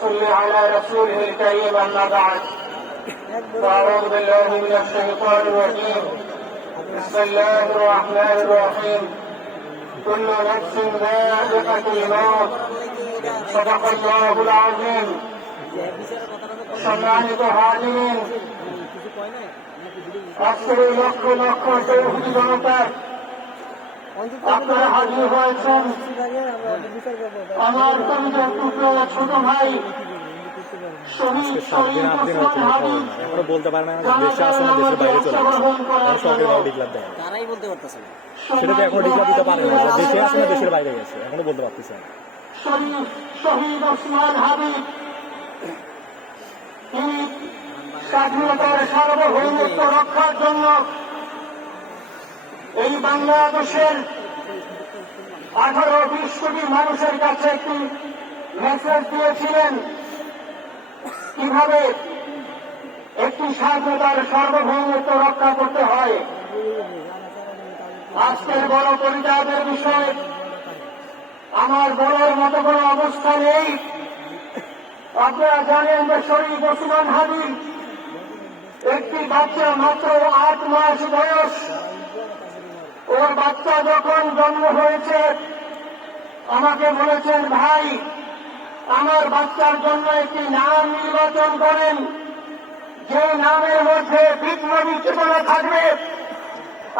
صل على رسوله الكريم أما بعد فأعوذ بالله من الشيطان الرجيم بسم الله الرحمن الرحيم كل نفس ذائقة الموت صدق الله العظيم সম্মানিত হাজিরিন আজকের এই লক্ষ লক্ষ তৌহিদি জনতার আপনারা হাজির হয়েছেন আমার কবিতার টুকরো ছোট ভাই শহীদ শহীদ ওসমান হাদি বলতে পারে না দেশে আসে না দেশের বাইরে চলে গেছে সরকারি ভাবে ডিক্লার দেয় তারাই বলতে পারতেছে না সেটা তো এখনো ডিক্লার দিতে পারে না দেশে আসে না দেশের বাইরে গেছে এখনো বলতে পারতেছে না শহীদ ওসমান হাদি তিনি স্বাধীনতার সার্বভৌমত্ব রক্ষার জন্য এই বাংলাদেশের 18-20 কোটি মানুষের কাছে একটি মেসেজ দিয়েছিলেন কিভাবে একটি স্বাধীনতার সার্বভৌমত্ব রক্ষা করতে হয়। আজকের বড় পরিতাপের বিষয় আমার বড়র মতো কোনো অবস্থা নেই। আপনারা জানেন যে শহীদ ওসমান হাদি একটি বাচ্চা মাত্র 8 মাস বয়স। ওর বাচ্চা যখন জন্ম হয়েছে আমাকে বলেছেন, ভাই আমার বাচ্চার জন্য একটি নাম নির্বাচন করেন, যে নামের মধ্যে বিপ্লবী চেতনা থাকবে।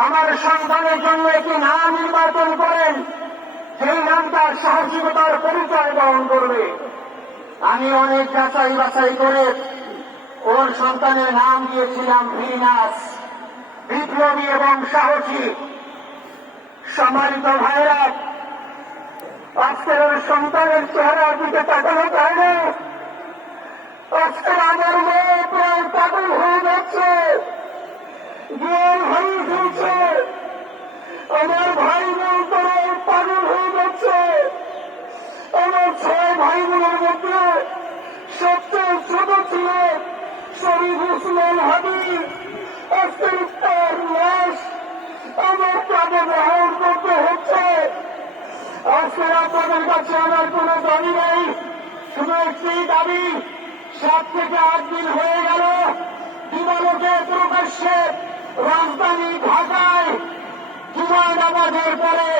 আমার সন্তানের জন্য একটি নাম নির্বাচন করেন, যেই নামটা সাহসিকতার পরিচয় বহন করবে। আমি অনেক যাচাই বাছাই করে ওর সন্তানের নাম দিয়েছিলাম ভিনাস, বিপ্লবী এবং সাহসী। সম্মানিত ভাইরা, আজকের ওর সন্তানের চেহারার দিকে তাকানো যায় না। আজকের আমার মেয়ে প্রায় পাগল হয়ে যাচ্ছে, জ্ঞান হারিয়ে ফেলছে। আমার ভাই বোন প্রায় পাগল হয়ে যাচ্ছে। আমার 6 ভাই বোনের মধ্যে সবচেয়ে ছোট ছিল শহীদ ওসমান হাদি। আজকের তার লাশ আমার কাজে বহন করতে হচ্ছে। আজকে আপনাদের কাছে আমার কোন দাবি নেই, শুধু একটি দাবি। 7 থেকে 8 দিন হয়ে গেল দিবালোকে প্রকাশ্যে রাজধানী ঢাকায় জুমা নামাজের পরে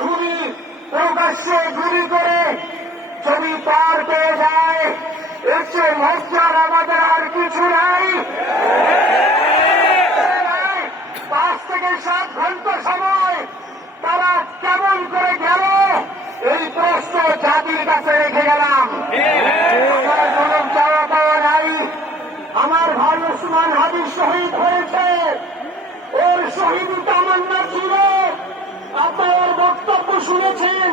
খুবই প্রকাশ্যে গুলি করে যদি পার পেয়ে যায়, এর চেয়ে লজ্জার আমাদের আর কিছু নাই। 5 থেকে 7 ঘন্টা সময় তারা কেমন করে গেল, এই প্রশ্ন জাতির কাছে রেখে গেলাম। আমার কোনো চাওয়া পাওয়া নাই। আমার ভাই ওসমান হাদি শহীদ হয়েছে, ওর শহীদি তামান্না ছিল। আপনার বক্তব্য শুনেছেন,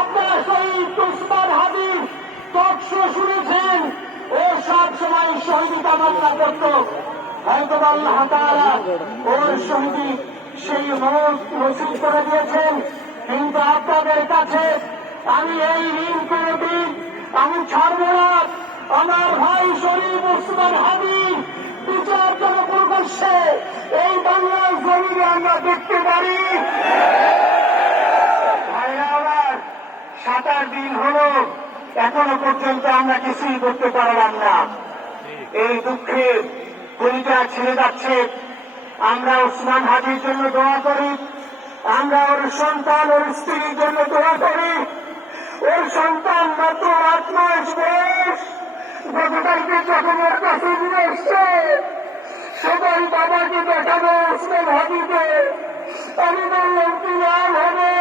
আপনারা শহীদ ওসমান হাদির টকশো শুনেছেন। ও সব সময় শহীদি তামান্না করত। হয়তো আল্লাহ তাআলা ওর শহীদি সেই মত নসিব করে দিয়েছেন। কিন্তু আপনাদের কাছে আমি এই ঋণ কোনদিন আমি ছাড়ব না। আমার ভাই শহীদ ওসমান হাদি বিচার যেন প্রকাশ্যে এই বাংলার জমিনে আমরা দেখতে পারি। 7-8 দিন হল এখনো পর্যন্ত আমরা কিছুই করতে পারলাম না। এই দুঃখে কলিজা ছেড়ে যাচ্ছে। আমরা ওসমান হাদির জন্য দোয়া করি, আমরা ওর সন্তান ওর স্ত্রীর জন্য দোয়া করি। ওর সন্তান মাত্র 8 মাস বয়স। গতকালকে যখন ওর কাছে নিয়ে এসছে, সবাই বাবাকে দেখাবো ওসমান হাদিকে। আমি বললাম কি লাভ হবে,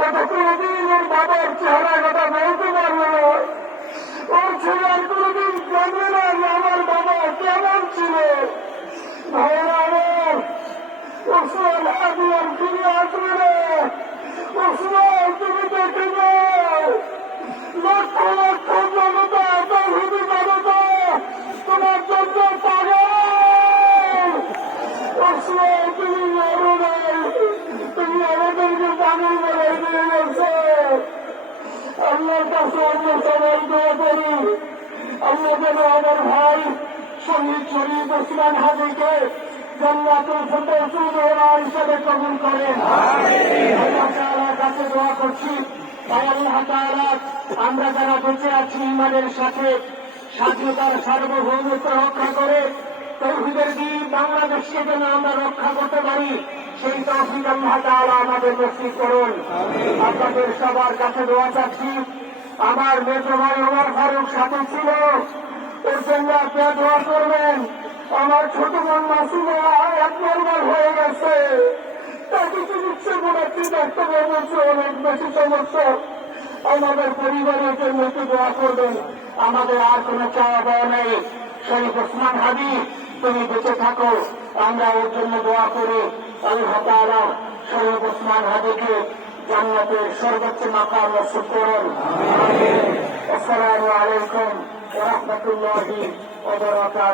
ও তো কোনদিন ওর বাবার চেহারা কথা বলতে পারবে না। ওর ছেলে আর কোনদিন জানবে না আমার বাবা কেমন ছিল। ওসমান হাদি আর ফিরে আসবে না। ওসমান তুমি দেখে যাও, লক্ষ লক্ষ জনতা তৌহিদি জনতা তোমার জন্য পাগল। ওসমান তুমি মরো নাই, তুমি আমাদেরকে পাগল বানাই দিয়ে গেছ। আল্লাহর কাছে আমরা সবাই দোয়া করি, আল্লাহ যেন আমার ভাই শহীদ ওসমান হাদিকে জান্নাতুল ফিরদাউসের ওয়ারিস হিসেবে কবুল করেন। আল্লাহ তাআলার কাছে দোয়া করছি আল্লাহ তাআলা আমরা যারা বেঁচে আছি ইমানের সাথে স্বাধীনতার সার্বভৌমত্ব রক্ষা করে তৌহিদের দিন বাংলাদেশকে যেন আমরা রক্ষা করতে পারি সেই তৌফিক আল্লাহ তাআলা আমাদের নসিব করুন। আপনাদের সবার কাছে দোয়া চাচ্ছি। আমার মেজো ভাই ওমর ফারুক সাথে ছিল, ওর জন্য আপনারা দোয়া করবেন। আমার ছোট বোন মাসুমা একবার হয়ে গেছে, তাকে চিকিৎসা করাচ্ছি, ডাক্তার বলছে অনেক বেশি সমস্যা। আমাদের পরিবারের জন্য একটু দোয়া করবেন। আমাদের আর কোনো চাওয়া পাওয়া নেই। শরীফ ওসমান হাবিব তুমি বেঁচে থাকো, আমরা ওর জন্য দোয়া করি। আল্লাহ তাআলা শরীফ ওসমান হাবিবকে জান্নাতের সর্বোচ্চ মাকাম নসিব করুন। আসসালামু আলাইকুম ওয়া রাহমাতুল্লাহি ওয়া বারাকাতুহু।